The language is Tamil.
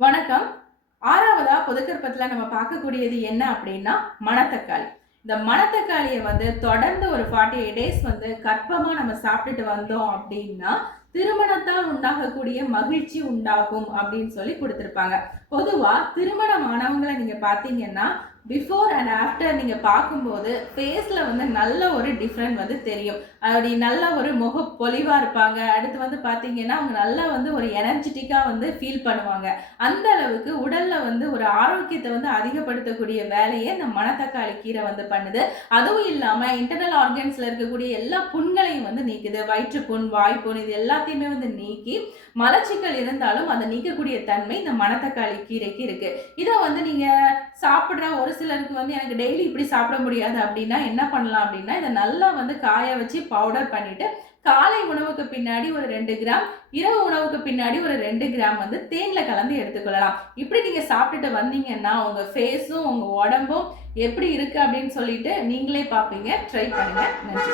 வணக்கம். 6வதா பொதுக்கற்பத்துல நம்ம பார்க்கக்கூடியது என்ன அப்படின்னா, மணத்தக்காளி. இந்த மணத்தக்காளிய தொடர்ந்து ஒரு 48 டேஸ் கர்ப்பமா நம்ம சாப்பிட்டுட்டு வந்தோம் அப்படின்னா, திருமணத்தால் உண்டாகக்கூடிய மகிழ்ச்சி உண்டாகும் அப்படின்னு சொல்லி குடுத்திருப்பாங்க. பொதுவா திருமணம் ஆனவங்கள நீங்க பார்த்தீங்கன்னா, பிஃபோர் அண்ட் ஆஃப்டர் நீங்க பார்க்கும்போது, ஃபேஸ்ல நல்ல ஒரு டிஃபரண்ட் தெரியும். அப்படி நல்ல ஒரு முகப்பொலிவா இருப்பாங்க. அடுத்து பார்த்தீங்கன்னா, அவங்க நல்லா ஒரு எனர்ஜெட்டிக்கா ஃபீல் பண்ணுவாங்க. அந்த அளவுக்கு உடல்ல ஒரு ஆரோக்கியத்தை அதிகப்படுத்தக்கூடிய வேலையை இந்த மணத்தக்காளி கீரை பண்ணுது. அதுவும் இல்லாம இன்டர்னல் ஆர்கன்ஸ்ல இருக்கக்கூடிய எல்லா புண்களையும் நீக்குது. வயிற்றுப்புண், வாய்ப்புண் இது எல்லாத்தையுமே நீக்கி மலச்சிக்கல் இருந்தாலும் அதை நீக்கக்கூடிய தன்மை இந்த மணத்தக்காளி கீரைக்கு இருக்கு. இதை நீங்க சாப்பிடுற ஒரு சிலருக்கு எனக்கு டெய்லி இப்படி சாப்பிட முடியாது அப்படின்னா என்ன பண்ணலாம் அப்படின்னா, இதை நல்லா காய வச்சு பவுடர் பண்ணிட்டு காலை உணவுக்கு பின்னாடி ஒரு 2 கிராம், இரவு உணவுக்கு பின்னாடி ஒரு 2 கிராம் தேன்ல கலந்து எடுத்துக்கொள்ளலாம். இப்படி நீங்க சாப்பிட்டுட்டு வந்தீங்கன்னா உங்க ஃபேஸும் உங்க உடம்பும் எப்படி இருக்கு அப்படின்னு சொல்லிட்டு நீங்களே பார்ப்பீங்க. ட்ரை பண்ணுங்க. நன்றி.